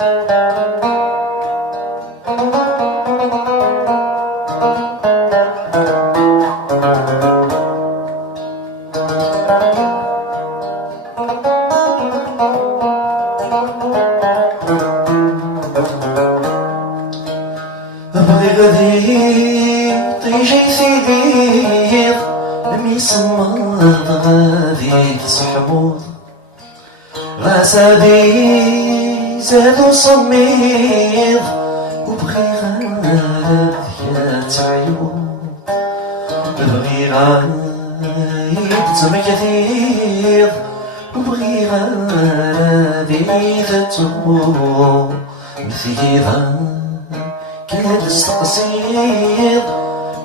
بغي غادي طيجي سيدي لم يصمد غادي تصحبوض غاسادي زادو صميض وبغي غاد يا تعيوض بغي غايب تمكثيض وبغي غادي ذاتو مثيضا كاد استقصيض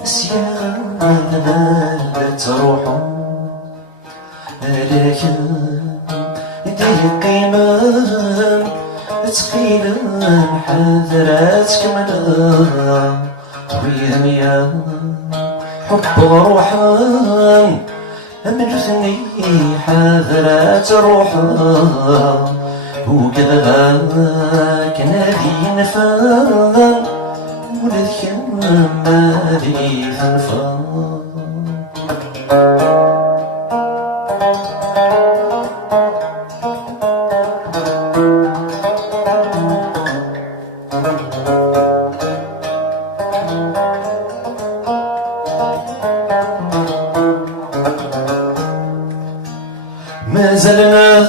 نسيان لا تروحو لكن دير قيمة تقيلا حذرات كملا طويل يا حب روحا من جثني حذرات روحا وكذا كنادي نفان ولذك مالي ثنفان ما زلنا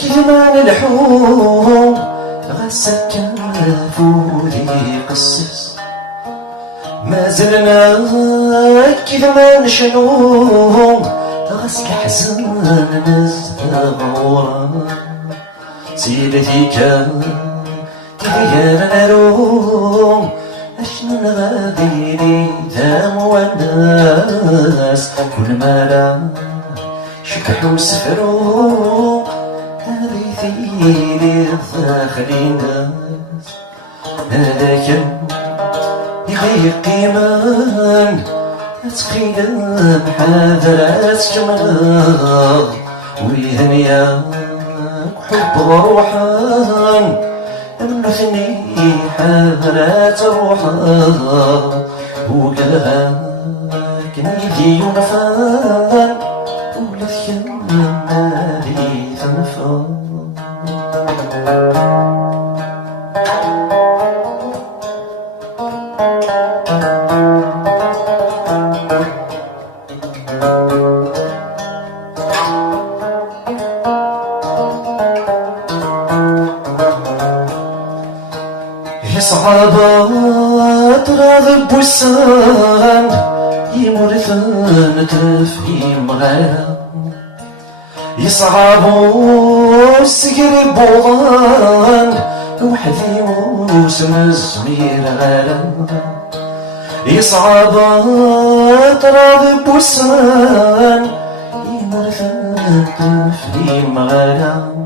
كلمان الحوم غسكن فولي قصص ما زلنا كلمان شنوم غسل حزن نزغورا سيدتي كان كدير نروم أشنن غاديني ذام والناس كل ما لا شكحوا سفروا هذي ثيلي الداخلي الناس هذاك يغير قيمان تقيلا محاذرات جمال ويهنيا حب روحان منثني حاذرات روحان وقلها كنيدي ونفان ولثك مالي ثنفان صعبات راضب وسام يمرثن تفهيم غيره يصعبو السكر بوضان وحدي موسم الزمير غالا يصعبات راضب وسام يمرثن تفهيم غالا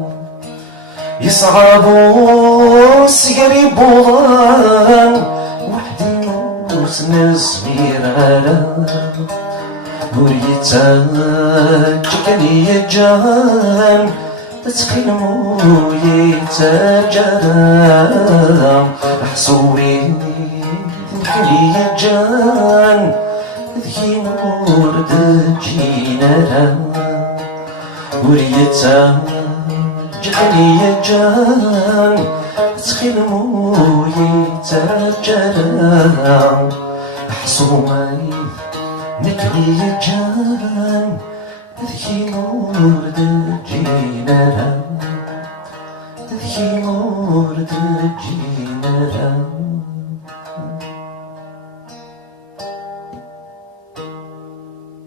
يصعبو السكري بوضان وحدي موسم الزمير غالا وريتاك كان يجان تسخينمو يتجان حصوري كان يجان ذكي نور دجينا وريتاك كان يجان تسخينمو يتجان حصوري نكلي جان ذكي نور دجينا ذكي نور دجينا